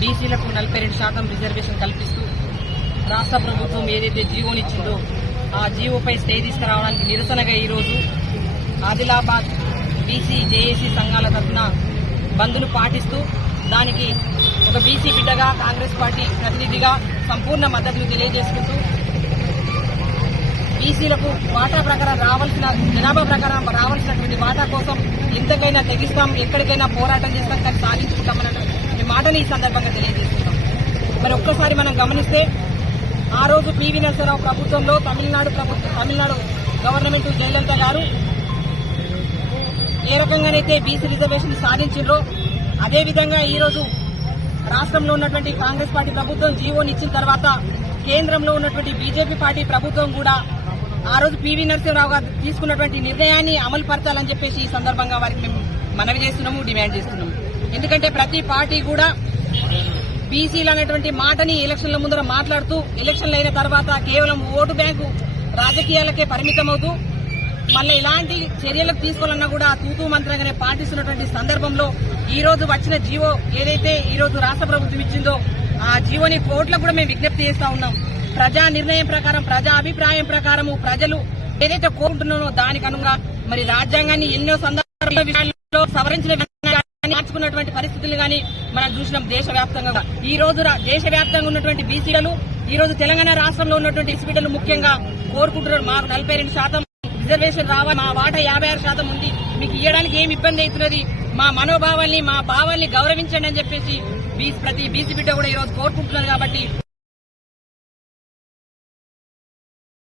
బీసీలకు నలభై రెండు శాతం రిజర్వేషన్ కల్పిస్తూ రాష్ట్ర ప్రభుత్వం ఏదైతే జీవోనిచ్చిందో ఆ జీవోపై స్టే తీసుకురావడానికి నిరసనగా ఈరోజు ఆదిలాబాద్ బీసీ జేఏసీ సంఘాల తరఫున బంద్ను పాటిస్తూ దానికి ఒక బీసీ బిడ్డగా కాంగ్రెస్ పార్టీ ప్రతినిధిగా సంపూర్ణ మద్దతును తెలియజేసుకుంటూ బీసీలకు వాటా ప్రకారం రావాల్సిన జనాభా ప్రకారం రావాల్సినటువంటి వాటా కోసం ఎంతకైనా తెగిస్తాం ఎక్కడికైనా పోరాటం చేస్తాం కానీ సాధించుకుంటామన్న మాటని ఈ సందర్భంగా తెలియజేస్తున్నాం. మరి ఒక్కసారి మనం గమనిస్తే ఆ రోజు పివి నరసరావు ప్రభుత్వంలో తమిళనాడు ప్రభుత్వం తమిళనాడు గవర్నమెంట్ జయలలిత గారు ఏ రకంగానైతే బీసీ రిజర్వేషన్ సాధించిండ్రో అదేవిధంగా ఈరోజు రాష్ట్రంలో ఉన్నటువంటి కాంగ్రెస్ పార్టీ ప్రభుత్వం జీవోని ఇచ్చిన తర్వాత కేంద్రంలో ఉన్నటువంటి బీజేపీ పార్టీ ప్రభుత్వం కూడా ఆ రోజు పివి నరసింహరావు గారు తీసుకున్నటువంటి నిర్ణయాన్ని అమలు పరచాలని చెప్పేసి ఈ సందర్భంగా వారికి మేము మనవి చేస్తున్నాము డిమాండ్ చేస్తున్నాము. ఎందుకంటే ప్రతి పార్టీ కూడా బీసీలు అనేటువంటి మాటని ఎలక్షన్ల ముందర మాట్లాడుతూ ఎలక్షన్లు అయిన తర్వాత కేవలం ఓటు బ్యాంకు రాజకీయాలకే పరిమితమవుతూ మళ్ళీ ఇలాంటి చర్యలకు తీసుకోవాలన్నా కూడా తూతూ మంత్రంగానే పాటిస్తున్నటువంటి సందర్భంలో ఈ రోజు వచ్చిన జీవో ఏదైతే ఈ రోజు రాష్ట్ర ప్రభుత్వం ఇచ్చిందో ఆ జీవోని కోర్టులకు కూడా మేము విజ్ఞప్తి చేస్తా ఉన్నాం. ప్రజా నిర్ణయం ప్రకారం ప్రజా అభిప్రాయం ప్రకారము ప్రజలు ఏదైతే కోరుకుంటున్నానో దానికి అనుగుణంగా మరి రాజ్యాంగాన్ని ఎన్నో సందర్భాల్లో సవరించిన తెచ్చుకున్నటువంటి కానీ పరిస్థితులు గాని మనం చూసినాం దేశవ్యాప్తంగా ఈ రోజు దేశవ్యాప్తంగా ఉన్నటువంటి బీసీలు ఈ రోజు తెలంగాణ రాష్ట్రంలో ఉన్నటువంటి ఎస్సీ ముఖ్యంగా కోరుకుంటున్నారు. మాకు నలభై రెండు శాతం రిజర్వేషన్ రావాలి. మా వాటా యాభై ఆరు శాతం ఉంది. మీకు ఇవ్వడానికి ఏమి ఇబ్బంది అవుతున్నది? మా మనోభావాల్ని మా భావాల్ని గౌరవించండి అని చెప్పేసి ప్రతి బీసీ బిడ్డ కూడా ఈ రోజు కోరుకుంటున్నారు కాబట్టి